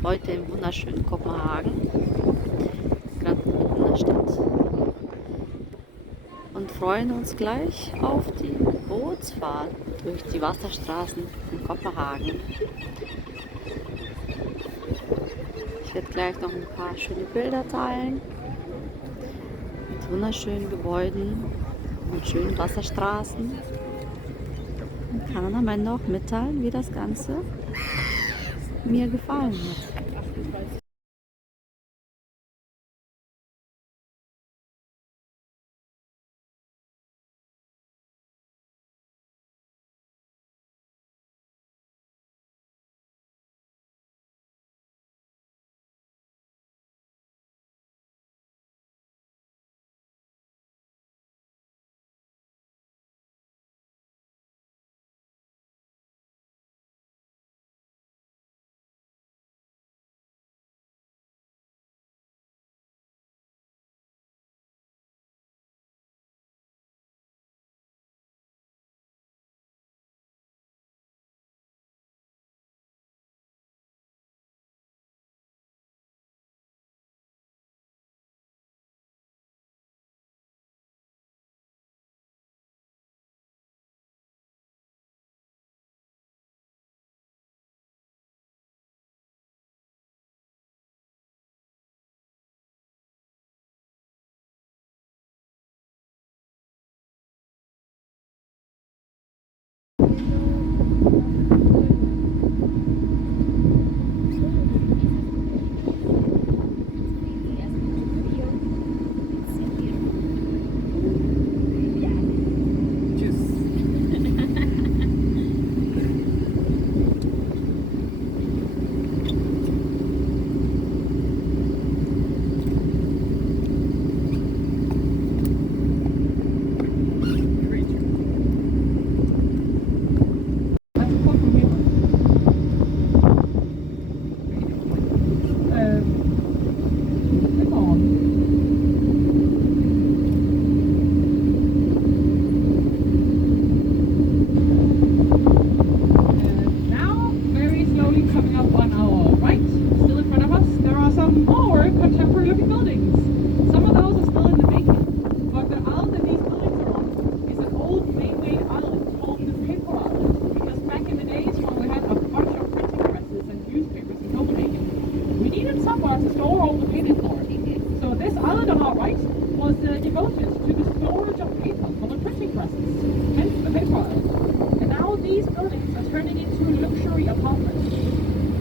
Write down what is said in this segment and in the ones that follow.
sind heute im wunderschönen Kopenhagen, gerade mitten in der Stadt, und freuen uns gleich auf die Bootsfahrt durch die Wasserstraßen in Kopenhagen. Ich werde gleich noch ein paar schöne Bilder teilen mit wunderschönen Gebäuden und schönen Wasserstraßen. Und kann dann am Ende auch mitteilen, wie das Ganze mir gefallen hat.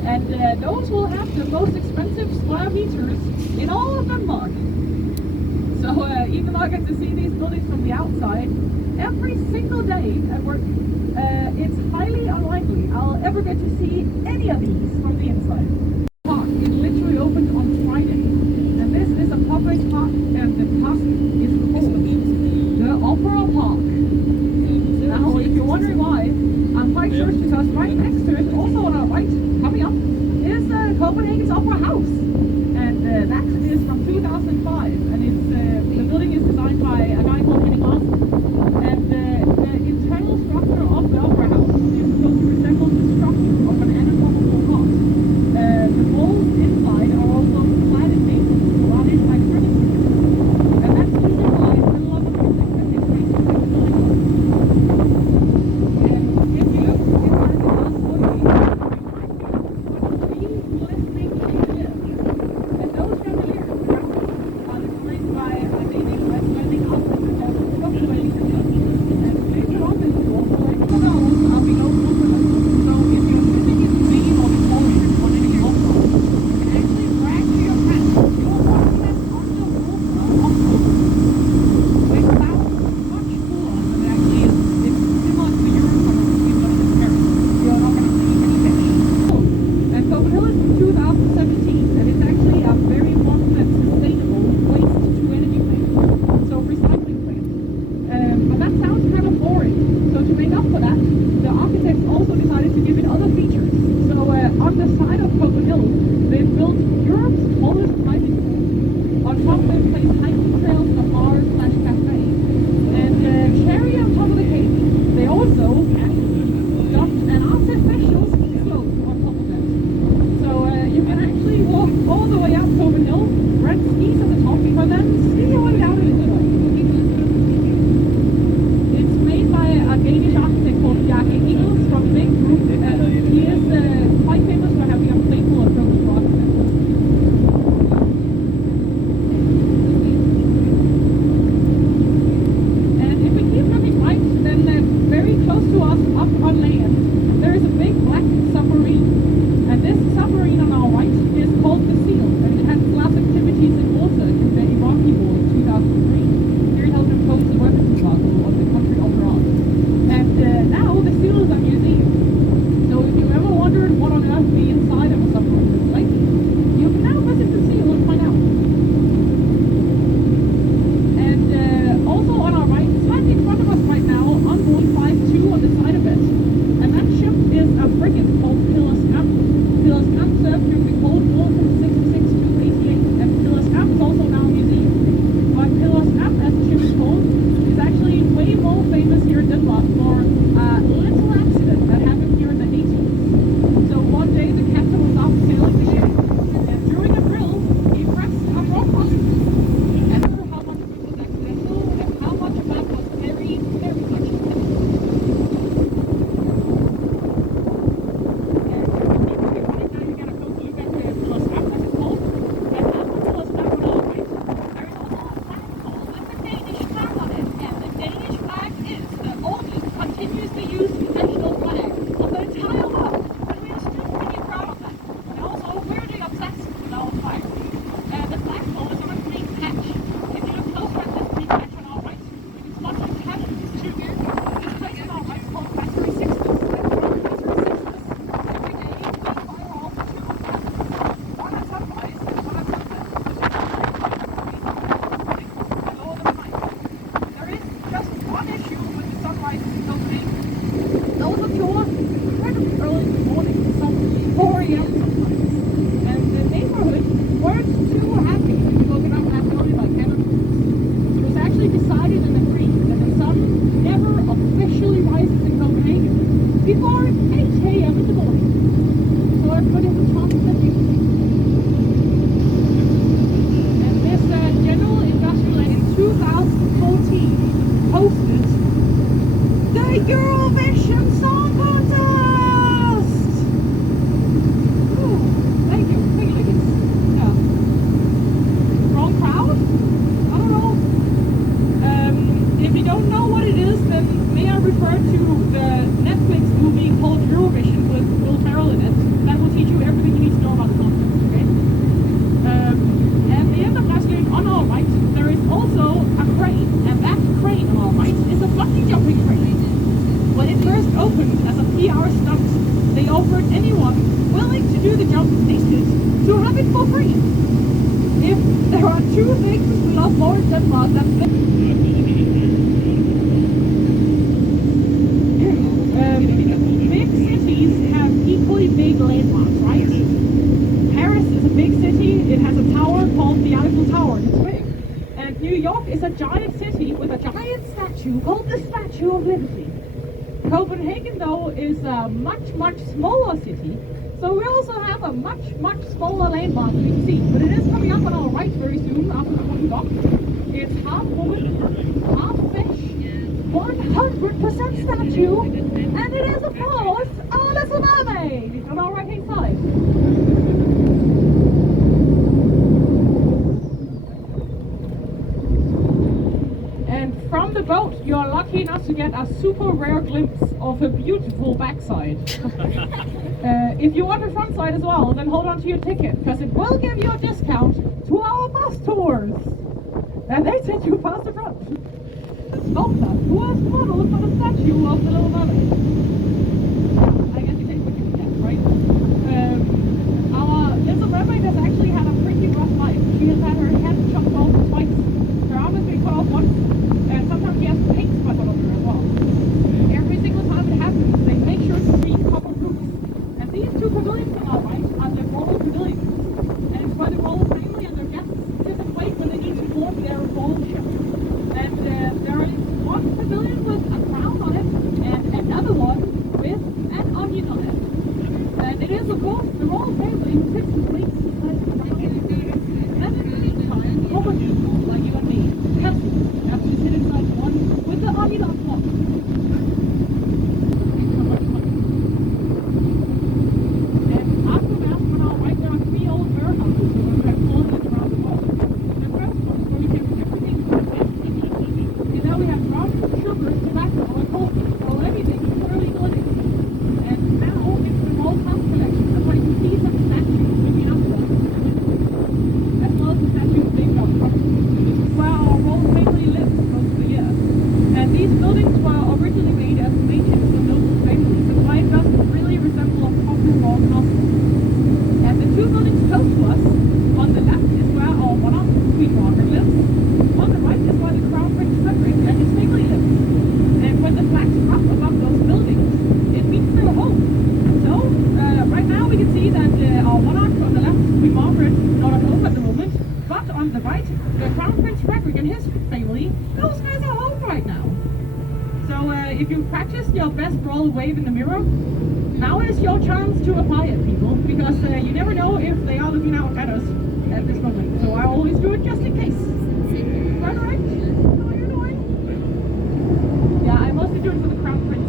And those will have the most expensive square meters in all of Denmark. So even though I get to see these buildings from the outside every single day at work, it's highly unlikely I'll ever get to see any of these from the inside. It literally opened on Friday, and this is a public park, and the park is called the Opera Park. Now, if you're wondering why, I'm quite sure it's because right next to it, also on our right, coming up, is Copenhagen's Opera House, and that is from 2005, and it's the building is designed by a guy called Henning Larsen, and the internal structure of the Opera House is supposed to resemble the structure of an anatomical heart. The walls inside are also clad in maple, surrounded by furniture, and that's the reason why I love the music that takes place in the building. And if you look inside the glass foyer, you might be listening to chandeliers. And those chandeliers around are displayed by a lady who has welding outfits and has fluctuating chandeliers. And later on this wall, like the walls are below water. So if you're sitting in Spain or in Poland on any opera, you can actually brag to your friends you're watching them on the water opera. It sounds much cooler than it actually is. It's similar to the Eurosummer when we got it in Paris. You're not going to see any fish. And Copenhagen is from 2017. wondered what on earth the inside of a sunrise is like, you can now visit the seal and find out. And also on our right, slightly in front of us right now, on board 5-2 on the side of it. And that ship is a frigate called Pillar Scamp. Pillar Scamp served during the Cold War from 66 to 88. And Pillar Scamp is also now a museum. But Pillar Scamp, as the ship is called, is actually way more famous here in Denmark for a little accident that happened here in the 80s. So one day the captain was out sailing the ship, and during a drill, he pressed a wrong button. And I don't know how much of it was accidental and how much of that was very, very much intentional. Before 8 a.m. in the morning. So everybody has a chance to view. And this General Industrial in 2014 hosted the Eurovision Song Contest! Ooh, thank you. Thank you, ladies. Yeah. Wrong crowd? I don't know. If you don't know what it is, then may I refer to the Netflix movie called Eurovision with Will Ferrell in it. That will teach you everything you need to know about the contest, okay? And the end of wrestling on our right, there is also a crane, and that crane on our right is a bungee jumping crane. When it first opened as a PR stunt, they offered anyone willing to do the jump tasted to have it for free. If there are two things we love more in Denmark than big cities have equally big landmarks, right? Paris is a big city. It has a tower called the Eiffel Tower. It's big. And New York is a giant city with a giant statue called the Statue of Liberty. Copenhagen, though, is a much, much smaller city. So we also have a much, much smaller landmark that you can see. But it is coming up on our right very soon after the wooden dock. It's half woman, half fish, 100% statue, and it is, of course, a little mermaid on our right-hand side. And from the boat, you are lucky enough to get a super rare glimpse of a beautiful backside. If you want a front side as well, then hold on to your ticket, because it will give you a discount to our bus tours. And they take you past the front. Sculptor, who has modeled for the statue of the Little Mermaid. I guess you take what you can get, right? Our Little Mermaid has actually had a pretty rough life. She has had her head chopped off twice. Her arm has been cut off once. And sometimes she has paint splashed on her as well. Every single time it happens, they make sure to read copper roofs. And these two pavilions on our right are the royal pavilions. And it's where the royal family and their guests sit and wait when they need to board their royal ship. And there is one pavilion with a crown on it, and another one with an onion on it. And it is, of course, the royal family who sits and waits beside the crown. And in the meantime, normal people like you and me, peasants, have to sit inside the one with the onion on top. And aftermath, on our right, there are 3 old warehouses who have been falling around the world. The first one is where we take everything from the best easy. And now we have rum, sugar, tobacco, and coffee. So everything is fairly good. And now it's the Royal House collection. That's why you can see some statues maybe after as well as the statue of Big Dog. This is where our royal family lives most of the year. And these buildings were on the right, the Crown Prince Frederick and his family, those guys are home right now. So if you practiced your best roll wave in the mirror, now is your chance to apply it, people, because you never know if they are looking out at us at this moment. So I always do it just in case. Frederick, how are you doing? Yeah, I mostly do it for the Crown Prince.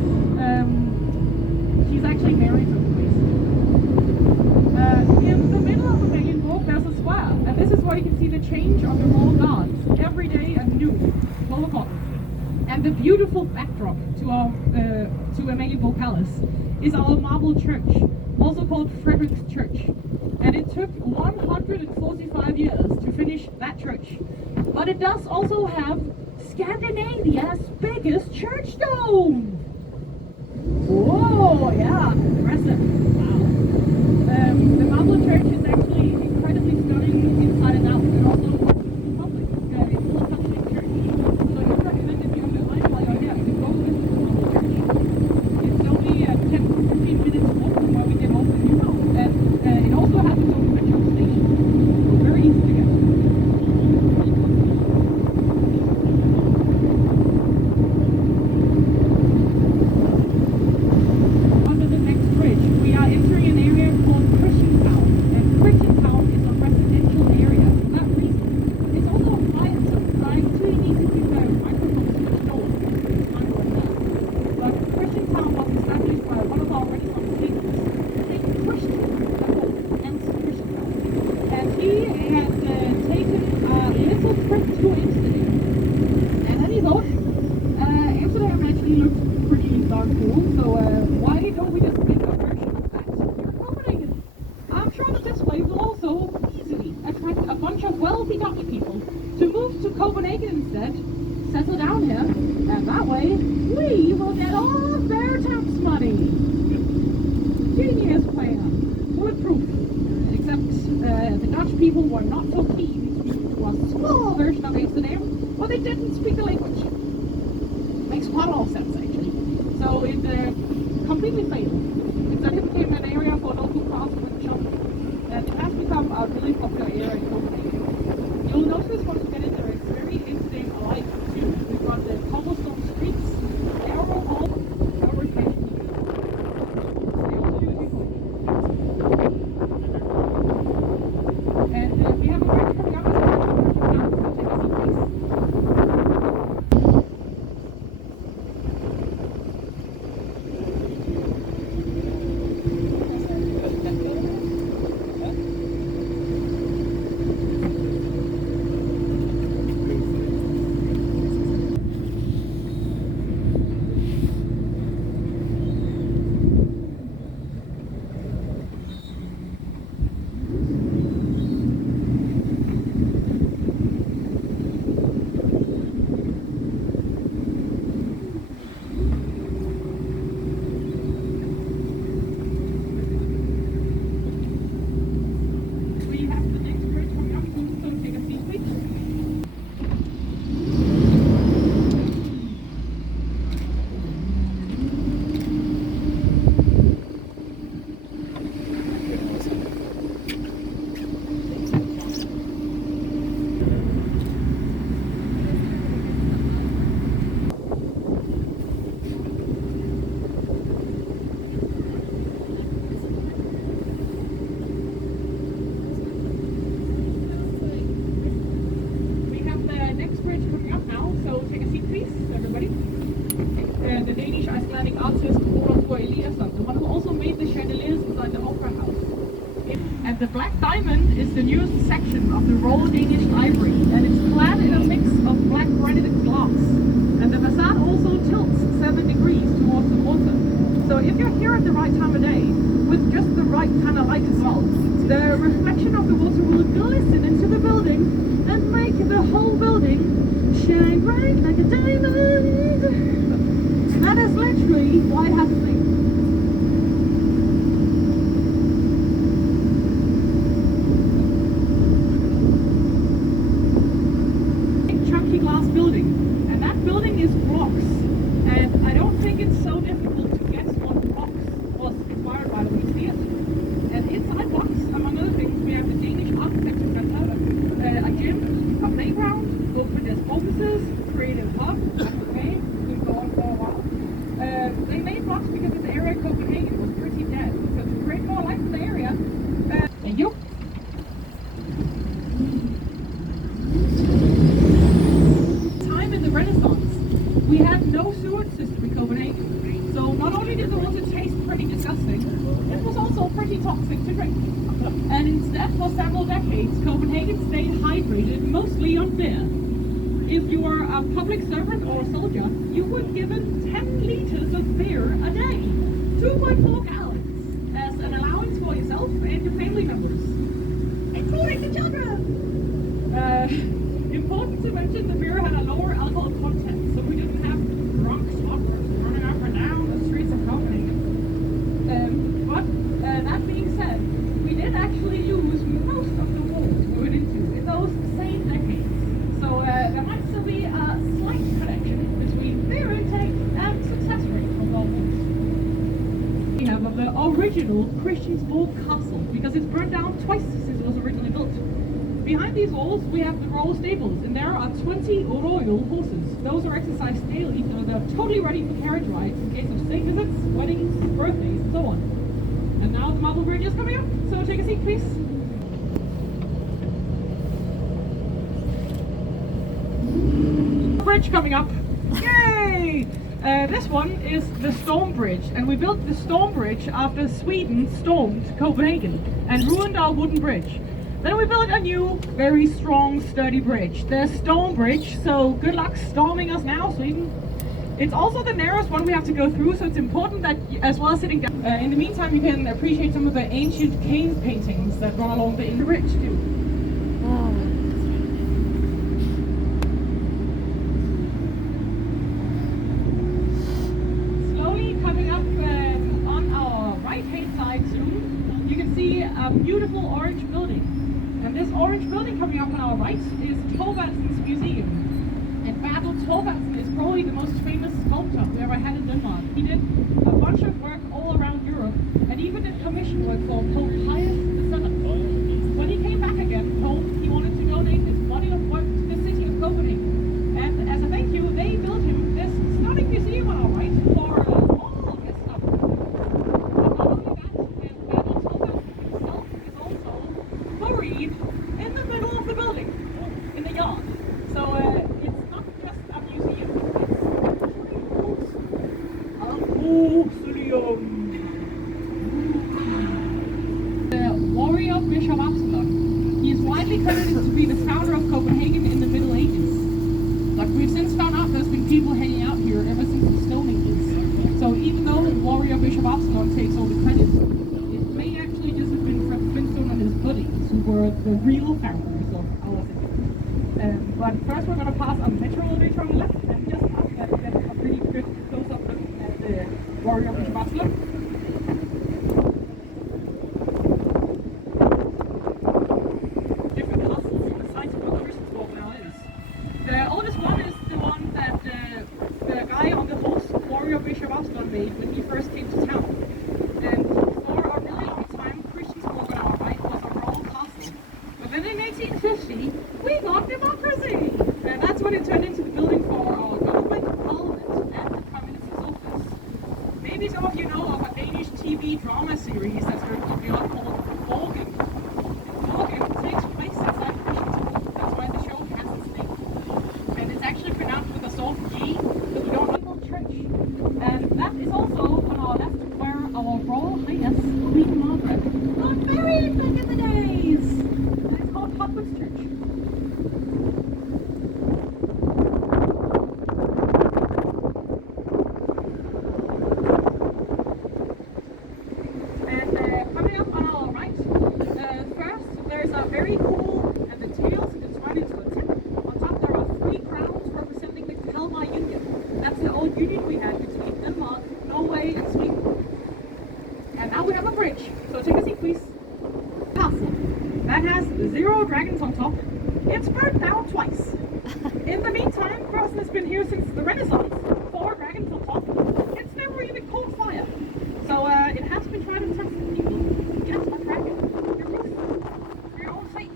She's actually married to the place. In the middle of the Marienburg, there's a square, and this is where you can see the change of the royal guards every day at noon, 12 o'clock. And the beautiful backdrop to our to Amalienborg Palace is our marble church, also called Frederick's Church. And it took 145 years to finish that church. But it does also have Scandinavia's biggest church dome. Whoa, yeah, impressive. Wow. The marble church is actually incredibly stunning inside and out, and also public. It's full Catholic church. So I recommend if you have the time while you're here, to go visit the marble church. It's only 10-15 minutes walk from where we get off the new house, and it also has its own metro station. So very easy to get to. Under the next bridge, we are entering an area called Christianstown, and Christianstown is a residential area. For that reason, it's also a quiet zone. So I actually need to keep my microphone switched on because it's kind of like that. But Christianstown was established by one of our Renaissance painters, Saint Christian, hence Christianstown. And he had taken a little trip to Amsterdam. And then he thought, Amsterdam actually looks pretty darn cool, so why don't we just make a version of that here in Copenhagen? I'm sure that this way will also easily attract a bunch of wealthy Dutch people to move to Copenhagen instead, settle down here, and that way we will get all of their tax money. Genius plan, bulletproof. Except the Dutch people were not so keen to move to a small version of Amsterdam, but they didn't speak the language. Makes quite a lot of sense actually. So it completely failed. Instead it became an area for local craftsmen and shopping. And it has become a really popular area in Copenhagen. You'll notice once you get in there, it's very Amsterdam alike too. We've got the cobblestone streets, narrow halls, narrow station. And we have a bridge coming up as a now, so take a seat, please. We have the next bridge coming up, so take a seat, please. We have the next bridge coming up now, so take a seat please, everybody. The Danish Icelandic artist Olafur Eliasson, the one who also made the chandeliers inside the opera house. And the black diamond is the newest section of the Royal Danish Library, and it's clad in a mix of black granite and glass. And the facade also tilts 7 degrees towards the water. So if you're here at the right time of day, with just the right kind of light as well, the reflection of the water will glisten into the building and make the whole building shine bright like a diamond. And that is literally why it has a name. Big chunky glass building, and that building is rocks. And I don't think it's so difficult to guess what rocks was inspired by when we see it. And inside rocks, among other things, we have the Danish architecture center, a gym, you. Time in the Renaissance, we had no sewage system in Copenhagen. So not only did the water taste pretty disgusting, it was also pretty toxic to drink. And instead, for several decades, Copenhagen stayed hydrated mostly on beer. If you were a public servant or a soldier, you were given 10 liters of beer a day, 2.4 gallons, as an allowance for yourself and your family members, including the children. Important to mention, the beer had a lower alcohol content, so we didn't have drunk smokers running up and down the streets of Copenhagen. But that being said, we did actually lose most of the walls we went into in those same decades. So there might still be a slight connection between beer intake and success rate of our walls. We have of the original Christiansborg Castle, because it's burned down twice since it was originally built. Behind these walls, we have the royal stables, and there are 20 royal horses. Those are exercised daily, so they're totally ready for carriage rides in case of state visits, weddings, birthdays, and so on. And now the marble bridge is coming up, so take a seat, please. Bridge coming up. Yay! This one is the Storm Bridge, and we built the Storm Bridge after Sweden stormed Copenhagen and ruined our wooden bridge. Then we built a new, very strong, sturdy bridge, the Stone Bridge, so good luck storming us now, Sweden. It's also the narrowest one we have to go through, so it's important that, as well as sitting down, in the meantime you can appreciate some of the ancient cave paintings that run along the bridge too. Slowly coming up on our right-hand side soon, you can see a beautiful orange building. And this orange building coming up on our right is Thorvaldsen's museum. And Bertel Thorvaldsen is probably the most famous sculptor we ever had in Denmark. He did a bunch of work all around Europe, and even did commission work for Pope Pius VII. When he came back again home, he wanted to donate his body of work to the city of Copenhagen. And as a thank you, they built him this stunning museum on our right for all of his stuff. And not only that, Bertel Thorvaldsen himself is also buried in the middle of the building, in the yard. So it's not just a museum, it's a mausoleum. The warrior Bishop Absalon. He is widely credited to be the founder of Copenhagen in the Middle Ages. But we've since found out there's been people hanging out here ever since the Stone Ages. So even though the warrior Bishop Absalon takes all the credit, it may actually just have been Flintstone and his buddies who were the real founders of our city. But first we're going to pass a metro elevator on the left, and just after that get a pretty good close-up look at the warrior Bishop Absalon. Different castles on the site of what Christiansborg now is. The oldest one is the one that the guy on the horse, warrior Bishop Absalon, made when he first came to town. And for a really long time, Christiansborg on our right was a royal castle. But then in 1850, we got democracy! And that's when it turned into the building for our government, parliament, and the Prime Minister's office. Maybe some of you know of a Danish TV drama series that's very popular called Kopenhagen. Kopenhagen takes place inside Christiansborg. That's why the show has its name. And it's actually pronounced with a soft G, because we don't know church. And that is also on our left where our Royal Highness Queen Margaret got married back in the days. And it's called Hogwarts Church. And coming up on our right, first there's a very cool, and the tails intertwined into a tip. On top there are 3 crowns representing the Kalmar Union. That's the old union we had between Denmark, Norway, and Sweden. And now we have a bridge, so take a seat please. Castle. That has 0 dragons on top. It's burnt down twice. In the meantime, the person has been here since the Renaissance. 4 dragons on top. It's never even caught fire. So it has been tried and tested, people. Get a dragon. Your roof. For your own sake.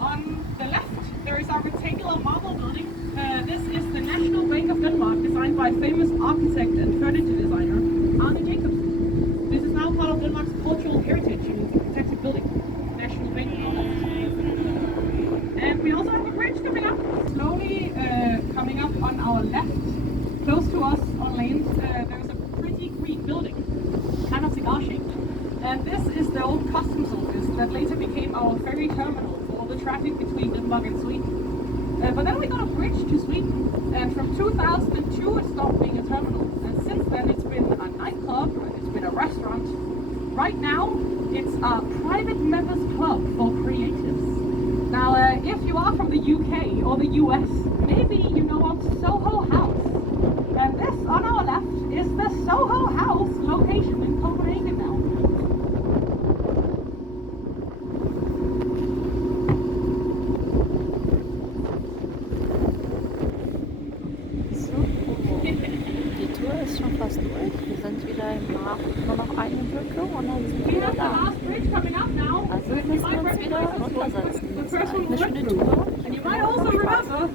On the left, there is a rectangular marble building. This is the National Bank of Denmark, designed by famous architect and furniture designer Arne Jacobsen. This is now part of Denmark's cultural heritage, and And this is the old customs office that later became our ferry terminal for all the traffic between Denmark and Sweden. But then we got a bridge to Sweden, and from 2002 it stopped being a terminal. And since then it's been a nightclub, and it's been a restaurant. Right now it's a private members club for creatives. Now if you are from the UK or the US, maybe you know of Soho House. And this on our left is the Soho House location in Copenhagen now. So, die Tour ist schon fast durch. Wir sind wieder im Hafen, nur noch eine Brücke und dann sind wir We wieder have the da. last bridge coming up now. Also wir müssen uns wieder runtersetzen. Das war eine schöne Tour. And you might also remember